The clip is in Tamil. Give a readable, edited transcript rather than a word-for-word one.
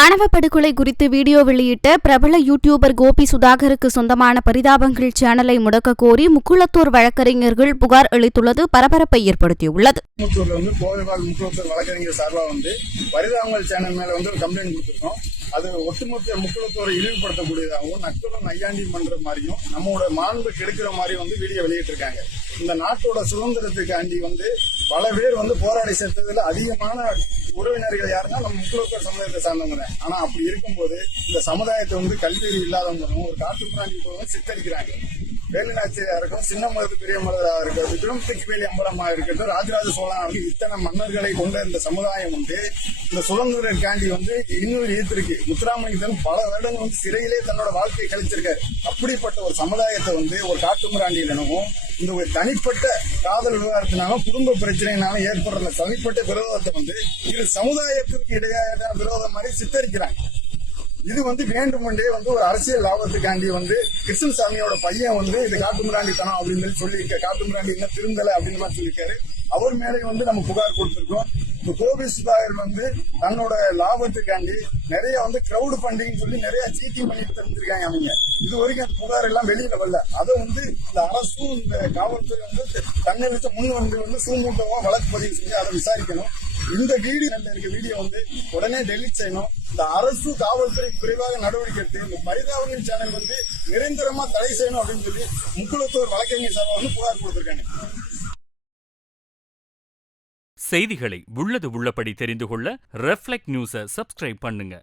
ஆணவ படுகொலை குறித்து வீடியோ வெளியிட்ட பிரபல யூடியூபர் கோபி சுதாகருக்கு சொந்தமான பரிதாபங்கள் சேனலை முடக்க கோரி முக்குளத்தூர் வழக்கறிஞர்கள் புகார் அளித்துள்ளது பரபரப்பை ஏற்படுத்தியுள்ளது. பரிதாபங்கள் சேனல் மேல ஒரு கம்ப்ளைண்ட் கொடுத்திருக்கோம். அது ஒட்டுமொத்த முக்குளத்தூரை இழிவுபடுத்தக்கூடியதாகவும் நட்புடன் நையாண்டி பண்ற மாதிரியும் நம்மளோட மாண்பு கெடுக்கிற மாதிரி வீடியோ வெளியிட்டு இருக்காங்க. இந்த நாட்டோட சுதந்திரத்துக்காண்டி பல பேர் போராடி செத்ததுல அதிகமான உறவினர்கள் யாருன்னா நம்ம முக்குளத்தூர் சமுதாயத்தை சார்ந்தவங்க. ஆனா அப்படி இருக்கும்போது இந்த சமுதாயத்தை கல்வியறிவு இல்லாதவங்களும் ஒரு காட்டுப்பிராண்டி போதும் சித்தரிக்கிறாங்க. வேலுநாச்சியா இருக்கும், சின்ன மருது பெரிய மருதா இருக்கட்டும், திருமத்திக்குவேலி அம்பலமா இருக்கட்டும், ராஜராஜ சோழன் இத்தனை மன்னர்களை கொண்ட இந்த சமுதாயம் இந்த சுதந்திரக்காண்டி இன்னொரு ஈர்த்திருக்கு. முத்துராமலிங்கன் பல வருடங்கள் சிறையிலே தன்னோட வாழ்க்கையை கழிச்சிருக்காரு. அப்படிப்பட்ட ஒரு சமுதாயத்தை ஒரு காட்டுமிராண்டியிலும் இந்த ஒரு தனிப்பட்ட காதல் விவகாரத்தினாலும் குடும்ப பிரச்சனைனாலும் ஏற்படுற தனிப்பட்ட விரோதத்தை இரு சமுதாயத்திற்கு இடையான விரோதம் மாதிரி சித்தரிக்கிறாங்க. இது வேண்டுமென்றே ஒரு அரசியல் லாபத்துக்காண்டி கிருஷ்ணசாமியோட பையன் இது காட்டுமிராண்டித்தனம் அப்படின்னு சொல்லியிருக்க, காட்டுமிராண்டி என்ன திருந்தலை அப்படின்னு சொல்லியிருக்காரு. அவர் மேலே நம்ம புகார் கொடுத்திருக்கோம். இந்த கோபி சுதாகர் தன்னோட லாபத்துக்காண்டி நிறைய கிரௌட் ஃபண்டிங் சொல்லி நிறைய சீட்டிங் பண்ணிட்டு தெரிஞ்சிருக்காங்க. அவங்க இது வரைக்கும் அந்த புகார் எல்லாம் வெளியில வரல. அதை இந்த அரசும் இந்த காவல்துறை தன்னை வச்சு முன் சூழ்நிட்டவா வழக்கு பதிவு செஞ்சு அதை விசாரிக்கணும். இந்த வீடியோ உடனே டெலிட் செய்யணும். இந்த அரசு காவல்துறை விரைவாக நடவடிக்கை எடுத்து இந்த பரிதாபங்கள் சேனல் நிரந்தரமா தடை செய்யணும் அப்படின்னு சொல்லி முக்குளத்தூர் வழக்கறிஞர் சார்பாக புகார் கொடுத்திருக்காங்க. செய்திகளை உள்ளது உள்ளபடி தெரிந்து கொள்ள ரெஃப்ளெக்ட் நியூஸை சப்ஸ்கிரைப் பண்ணுங்க.